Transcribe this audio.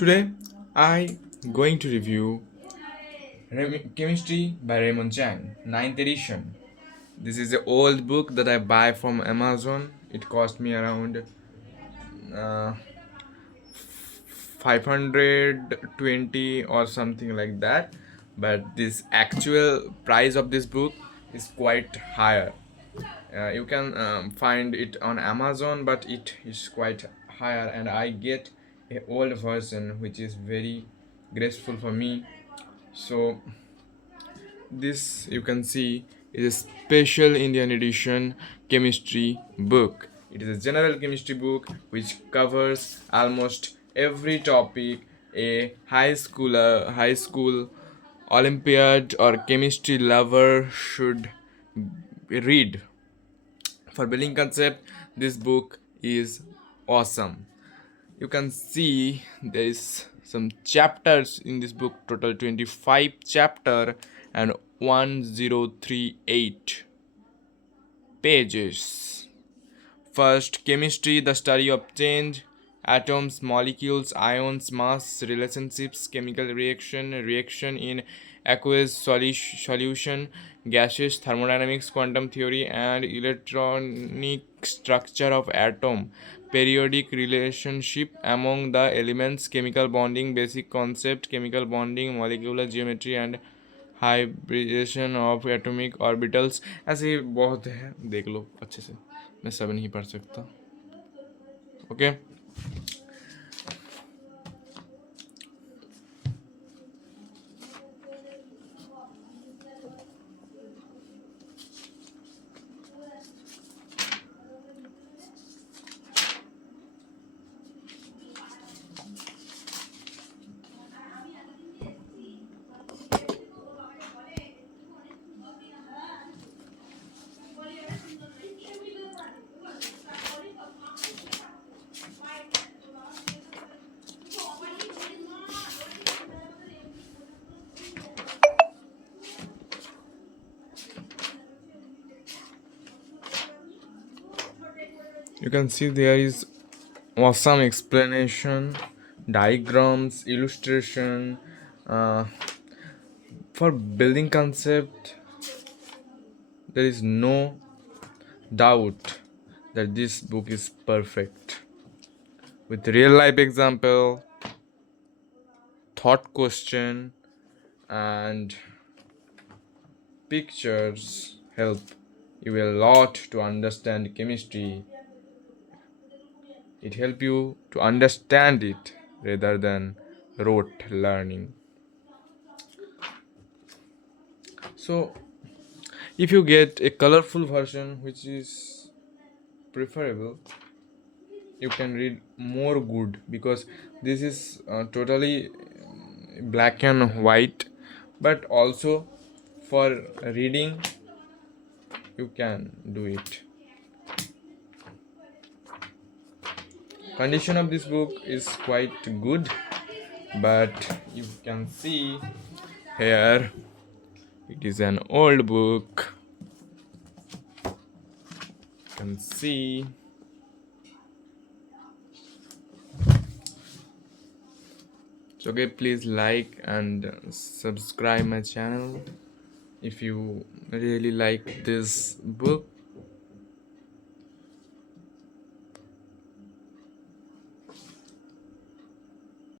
Today, I going to review Chemistry by Raymond Chang, ninth edition. This is an old book that I buy from Amazon. It cost me around uh, 520 or something like that. But this actual price of this book is quite higher. You can find it on Amazon, but it is quite higher, and I get a old version which is very graceful for me. So this you can see is a special Indian edition chemistry book. It is a general chemistry book which covers almost every topic a high school Olympiad or chemistry lover should read. For building concept, this book is awesome. You can see there is some chapters in this book, total 25 chapter and 1038 pages. First, chemistry, the study of change, atoms, molecules, ions, mass, relationships, chemical reaction in aqueous solution, gases, thermodynamics, quantum theory, and electronic structure of atom, periodic relationship among the elements, chemical bonding, basic concept, chemical bonding, molecular geometry, and hybridisation of atomic orbitals. ऐसे ही बहुत है, देख लो अच्छे से, मैं सब नहीं पढ़ सकता। Okay, you can see there is awesome explanation, diagrams, illustration. For building concept, there is no doubt that this book is perfect with real life example, thought question, and pictures help you a lot to understand chemistry. It helps you to understand it rather than rote learning. So if you get a colorful version, which is preferable, you can read more good, because this is totally black and white, but also for reading you can do it. Condition of this book is quite good, but you can see here it is an old book. You can see so okay, please like and subscribe my channel if you really like this book.